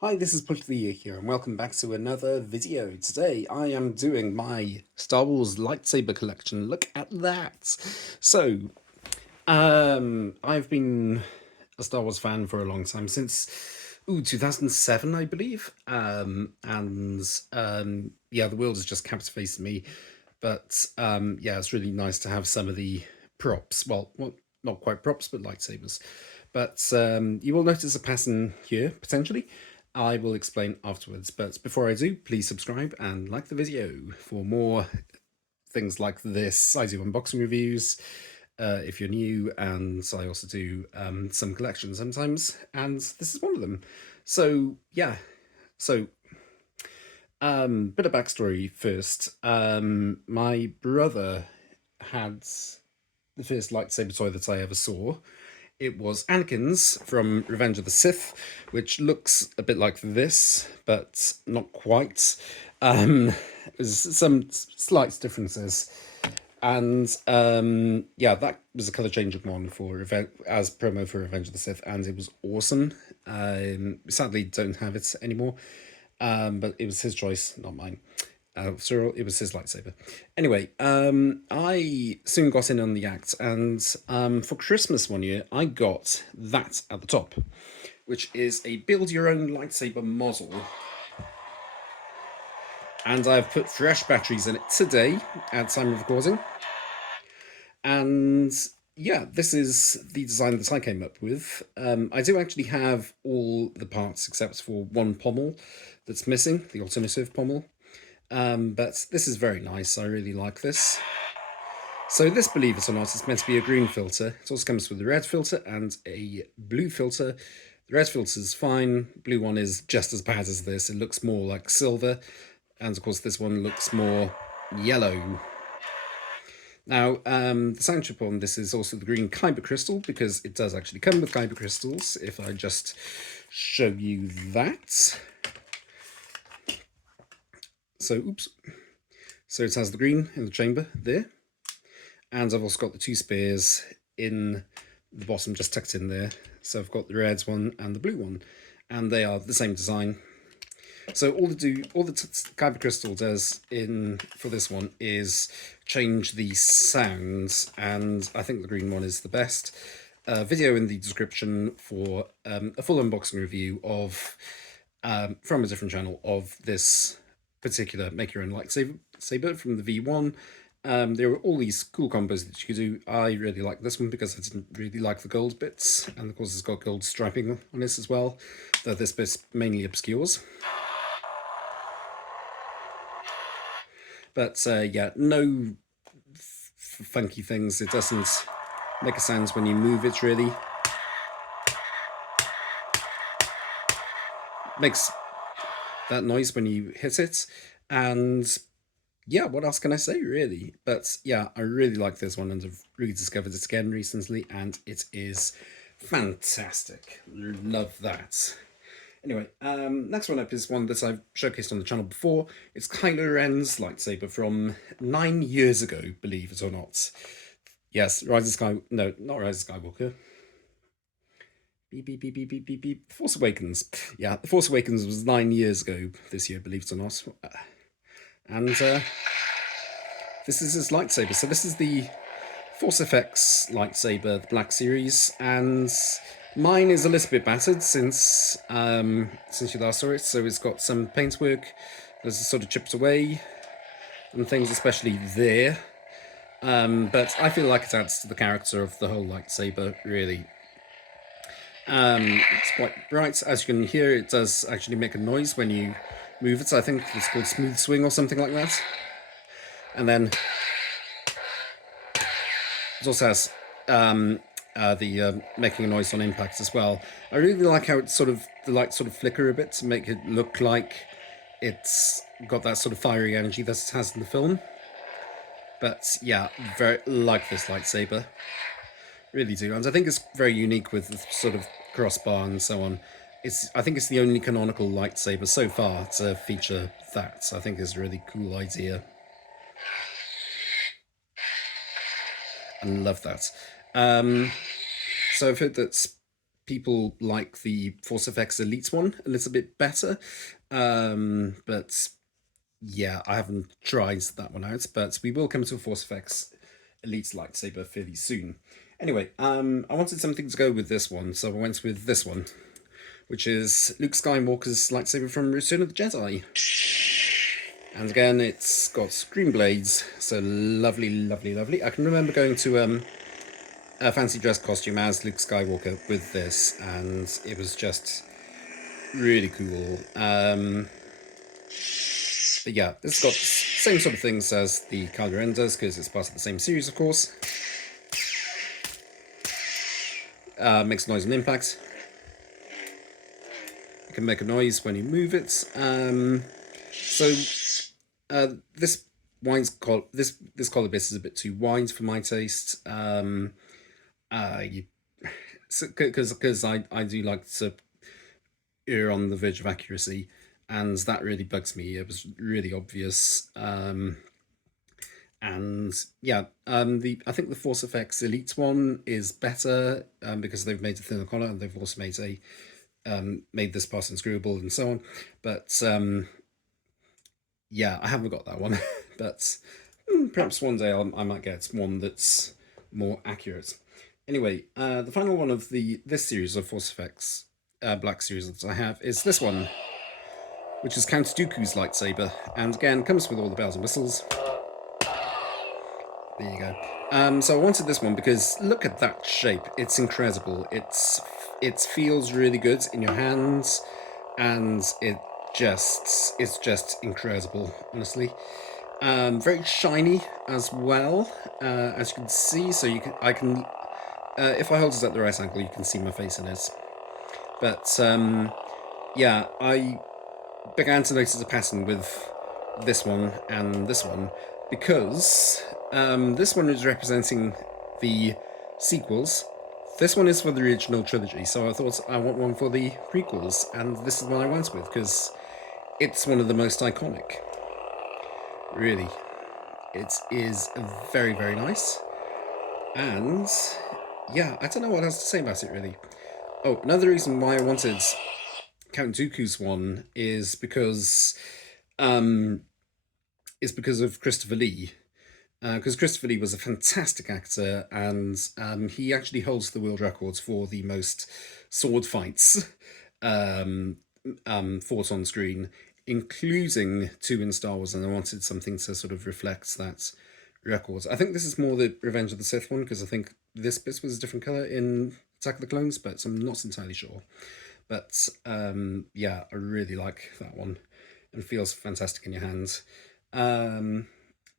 Hi, this is Push of the Year here, and welcome back to another video. Today I am doing my Star Wars Lightsaber Collection. Look at that! So, I've been a Star Wars fan for a long time, since 2007, I believe. Yeah, the world has just captivated me. But yeah, it's really nice to have some of the props. Well, not quite props, but lightsabers. But you will notice a pattern here, potentially. I will explain afterwards. But before I do, please subscribe and like the video for more things like this. I do unboxing reviews if you're new, and I also do some collections sometimes, and this is one of them. So, yeah. So, bit of backstory first. My brother had the first lightsaber toy that I ever saw. It was Anakin's from Revenge of the Sith, which looks a bit like this, but not quite. There's some slight differences. And yeah, that was a color changing one for as promo for Revenge of the Sith, and it was awesome. Sadly, don't have it anymore, but it was his choice, not mine. So it was his lightsaber. Anyway, I soon got in on the act, and for Christmas one year, I got that at the top, which is a build your own lightsaber model. And I've put fresh batteries in it today at time of recording. And yeah, this is the design that I came up with. I do actually have all the parts except for one pommel that's missing, the alternative pommel. But this is very nice. I really like this. So this, believe it or not, is meant to be a green filter. It also comes with a red filter and a blue filter. The red filter is fine. Blue one is just as bad as this. It looks more like silver. And of course this one looks more yellow. Now, the sound chip on this is also the green kyber crystal, because it does actually come with kyber crystals, if I just show you that. So, oops. So it has the green in the chamber there. And I've also got the two spears in the bottom, just tucked in there. So I've got the red one and the blue one, and they are the same design. So all the kyber crystal does for this one is change the sounds, and I think the green one is the best. Video in the description for a full unboxing review of from a different channel of this particular make your own lightsaber from the V1. There were all these cool combos that you could do. I really like this one because I didn't really like the gold bits, and of course it's got gold striping on this as well, though this bit mainly obscures. But yeah, no funky things. It doesn't make a sound when you move it, really. Makes that noise when you hit it. And yeah, what else can I say, really? But yeah, I really like this one, and I've rediscovered it again recently, and it is fantastic. Love that. Anyway, next one up is one that I've showcased on the channel before. It's Kylo Ren's lightsaber from 9 years ago, believe it or not. Yes, no, not Rise of Skywalker. Beep, beep, beep, beep, beep, beep, beep. The Force Awakens. Yeah, The Force Awakens was 9 years ago this year, believe it or not. And this is his lightsaber. So this is the Force Effects lightsaber, the Black Series, and mine is a little bit battered since you last saw it. So it's got some paintwork that's sort of chipped away and things, especially there. But I feel like it adds to the character of the whole lightsaber, really. It's quite bright. As you can hear, it does actually make a noise when you move it. So I think it's called smooth swing or something like that. And then it also has the making a noise on impact as well. I really like how it's the lights sort of flicker a bit to make it look like it's got that sort of fiery energy that it has in the film. But yeah, very like this lightsaber, really do, and I think it's very unique with the sort of crossbar and so on. I think it's the only canonical lightsaber so far to feature that. So I think it's a really cool idea, and love that. So I've heard that people like the Force FX Elite one a little bit better. But yeah, I haven't tried that one out, but we will come to a Force FX Elite lightsaber fairly soon. Anyway, I wanted something to go with this one, so I went with this one, which is Luke Skywalker's lightsaber from Return of the Jedi. And again, it's got green blades, so lovely, lovely, lovely. I can remember going to a fancy dress costume as Luke Skywalker with this, and it was just really cool. But yeah, this has got the same sort of things as the Kylo Ren does, because it's part of the same series, of course. Makes noise on impact. You can make a noise when you move it. This wine's this collar bit is a bit too wide for my taste. Because I do like to err on the verge of accuracy, and that really bugs me. It was really obvious. And yeah, I think the Force FX Elite one is better because they've made a thinner collar, and they've also made this part unscrewable and so on. But yeah, I haven't got that one. But perhaps one day I might get one that's more accurate. Anyway, the final one of this series of Force FX Black series that I have is this one, which is Count Dooku's lightsaber, and again comes with all the bells and whistles. There you go. So I wanted this one because look at that shape. It's incredible. It feels really good in your hands, and it's just incredible, honestly. Very shiny as well, as you can see. So I can if I hold it at the right angle, you can see my face in it. But yeah, I began to notice a pattern with this one and this one, because this one is representing the sequels. This one is for the original trilogy, so I thought I want one for the prequels, and this is the one I went with because it's one of the most iconic. Really, it is very, very nice, and yeah, I don't know what else to say about it really. Oh, another reason why I wanted Count Dooku's one is because of Christopher Lee. Because Christopher Lee was a fantastic actor, and he actually holds the world records for the most sword fights fought on screen, including 2 in Star Wars, and I wanted something to sort of reflect that record. I think this is more the Revenge of the Sith one, because I think this bit was a different colour in Attack of the Clones, but I'm not entirely sure. But yeah, I really like that one, and feels fantastic in your hands.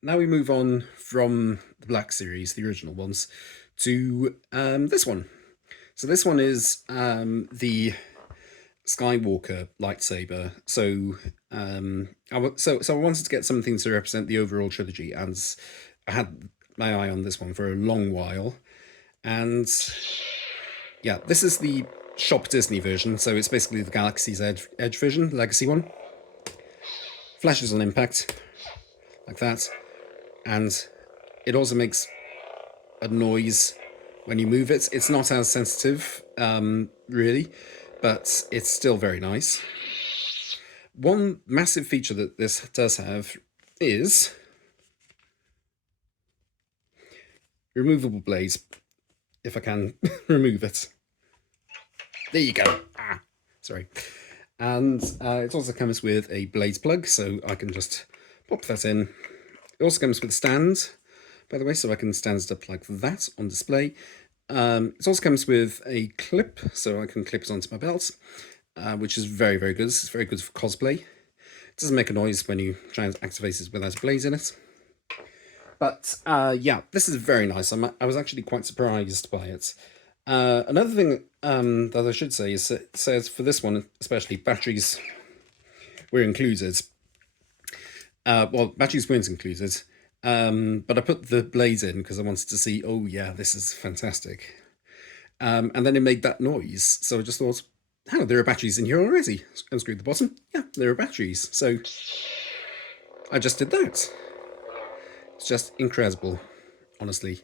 Now we move on from the Black series, the original ones, to this one. So this one is the Skywalker lightsaber. So I wanted to get something to represent the overall trilogy, and I had my eye on this one for a long while. And yeah, this is the Shop Disney version, so it's basically the Galaxy's Edge version, Legacy one. Flashes on impact, like that. And it also makes a noise when you move it. It's not as sensitive, really, but it's still very nice. One massive feature that this does have is removable blades, if I can remove it. There you go. Sorry. And it also comes with a blades plug, so I can just pop that in. It also comes with a stand, by the way, so I can stand it up like that on display. It also comes with a clip, so I can clip it onto my belt, which is very, very good. It's very good for cosplay. It doesn't make a noise when you try and activate it without a blaze in it. But yeah, this is very nice. I was actually quite surprised by it. Another thing that I should say is that it says for this one, especially, batteries were included. Well, batteries weren't included, but I put the blades in because I wanted to see, oh yeah, this is fantastic. And then it made that noise, so I just thought, oh, there are batteries in here already. Unscrewed the bottom, yeah, there are batteries. So I just did that. It's just incredible, honestly.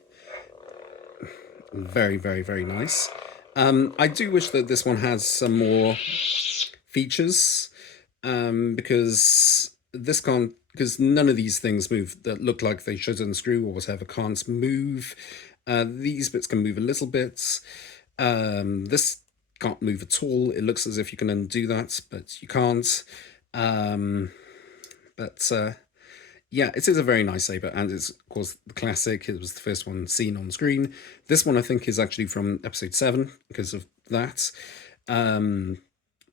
Very, very, very nice. I do wish that this one has some more features, because this can't, because none of these things move that look like they should unscrew or whatever can't move. These bits can move a little bit. This can't move at all. It looks as if you can undo that, but you can't. Um, but yeah, it is a very nice saber, and it's of course the classic. It was the first one seen on screen. This one I think is actually from episode 7 because of that. Um,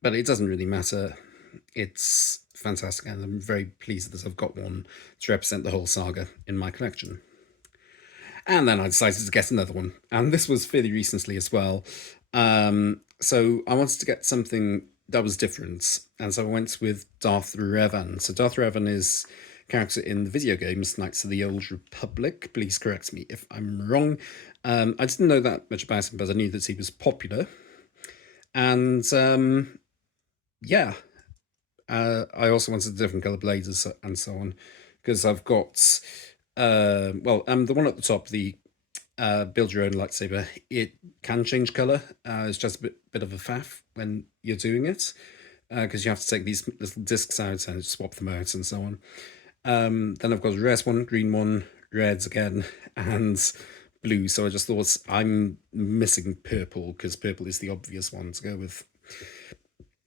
but it doesn't really matter. It's fantastic, and I'm very pleased that I've got one to represent the whole saga in my collection. And then I decided to get another one, and this was fairly recently as well. So I wanted to get something that was different, and so I went with Darth Revan. So Darth Revan is a character in the video games Knights of the Old Republic. Please correct me if I'm wrong. I didn't know that much about him, but I knew that he was popular. And yeah, I also wanted different color blades and so on, because I've got the one at the top, the build your own lightsaber. It can change color. It's just a bit of a faff when you're doing it, because you have to take these little discs out and swap them out and so on. Then I've got a red one, green one, reds again, and blue. So I just thought I'm missing purple, because purple is the obvious one to go with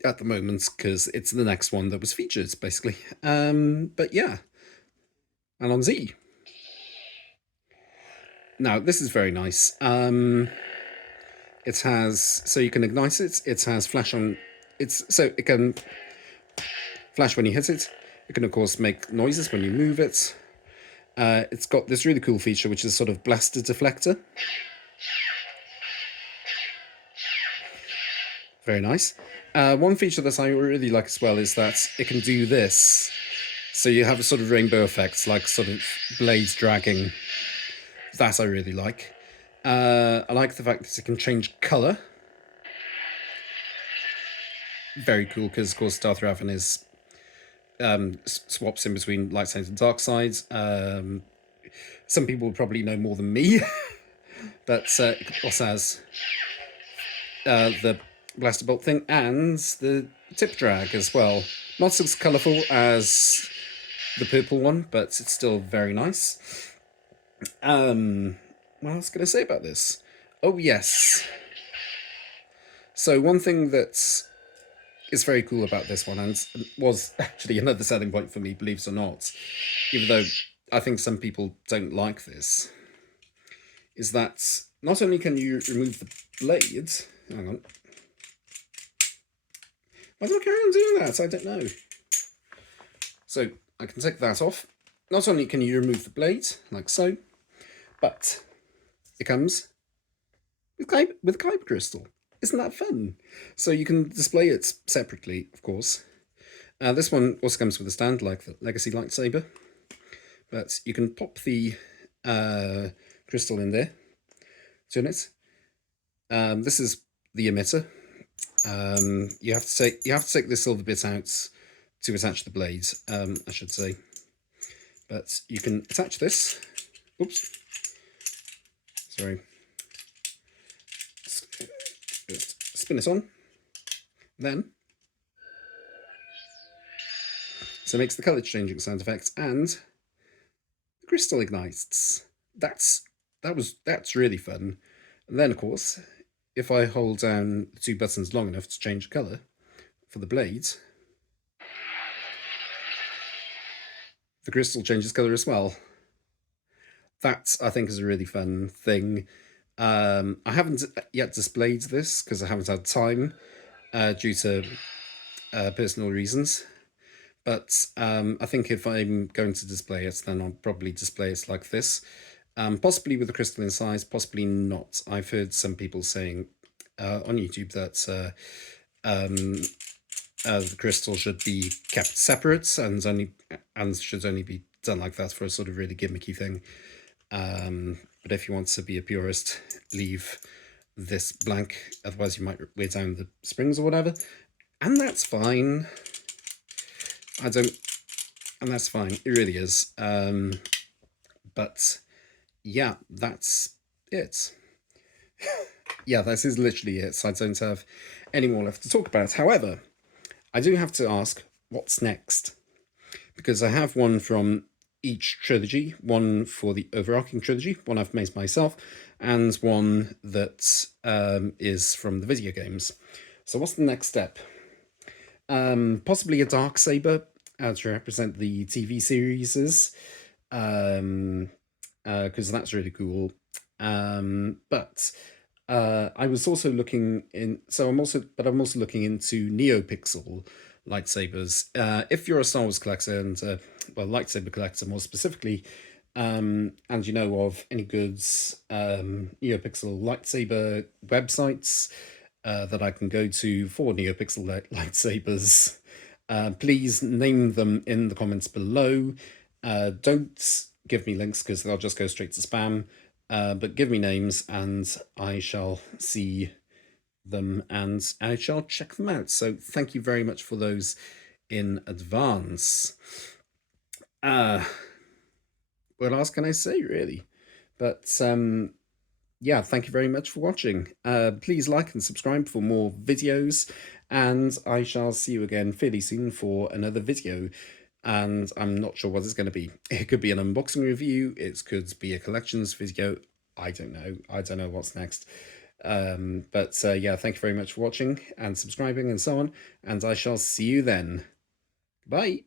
at the moment, because it's the next one that was featured, basically. But yeah, and on Z. Now, this is very nice. It has, so you can ignite it. It has flash on. So it can flash when you hit it. It can, of course, make noises when you move it. It's got this really cool feature, which is sort of blaster deflector. Very nice. One feature that I really like as well is that it can do this. So you have a sort of rainbow effect, like sort of blades dragging. That I really like. I like the fact that it can change colour. Very cool, because of course Darth Revan is swaps in between light sides and dark sides. Some people will probably know more than me, but it also has the blaster bolt thing and the tip drag as well. Not as colourful as the purple one, but it's still very nice. What else can I say about this? Oh yes. So one thing that is very cool about this one, and was actually another selling point for me, believe it or not, even though I think some people don't like this, is that not only can you remove the blade, hang on, why do I carry on doing that? I don't know. So I can take that off. Not only can you remove the blade, like so, but it comes with Kyber crystal. Isn't that fun? So you can display it separately, of course. This one also comes with a stand, like the Legacy lightsaber, but you can pop the crystal in there, turn it. This is the emitter. You have to take this silver bit out to attach the blades, I should say. But you can attach this. Oops. Sorry. Spin it on. Then. So it makes the colour changing sound effects, and the crystal ignites. That's really fun. And then, of course, if I hold down the two buttons long enough to change colour for the blades, the crystal changes colour as well. That, I think, is a really fun thing. I haven't yet displayed this because I haven't had time due to personal reasons. But I think if I'm going to display it, then I'll probably display it like this. Possibly with a crystal inside, possibly not. I've heard some people saying on YouTube that the crystal should be kept separate and should only be done like that for a sort of really gimmicky thing. But if you want to be a purist, leave this blank, otherwise you might wear down the springs or whatever, and that's fine. And that's fine, it really is. But yeah, that's it. Yeah, this is literally it. So I don't have any more left to talk about. However, I do have to ask, what's next? Because I have one from each trilogy, one for the overarching trilogy, one I've made myself, and one that is from the video games. So what's the next step? Possibly a dark saber to represent the TV series, because that's really cool. But I was also looking in. I'm also looking into NeoPixel lightsabers. If you're a Star Wars collector and well, lightsaber collector more specifically, and you know of any good NeoPixel lightsaber websites that I can go to for NeoPixel lightsabers, please name them in the comments below. Don't give me links because they'll just go straight to spam. But give me names and I shall see them and I shall check them out. So thank you very much for those in advance. Uh, what else can I say, really? But yeah, thank you very much for watching. Please like and subscribe for more videos, and I shall see you again fairly soon for another video. And I'm not sure what it's going to be. It could be an unboxing review, it could be a collections video. I don't know. I don't know what's next. But yeah, thank you very much for watching and subscribing and so on, and I shall see you then. Bye.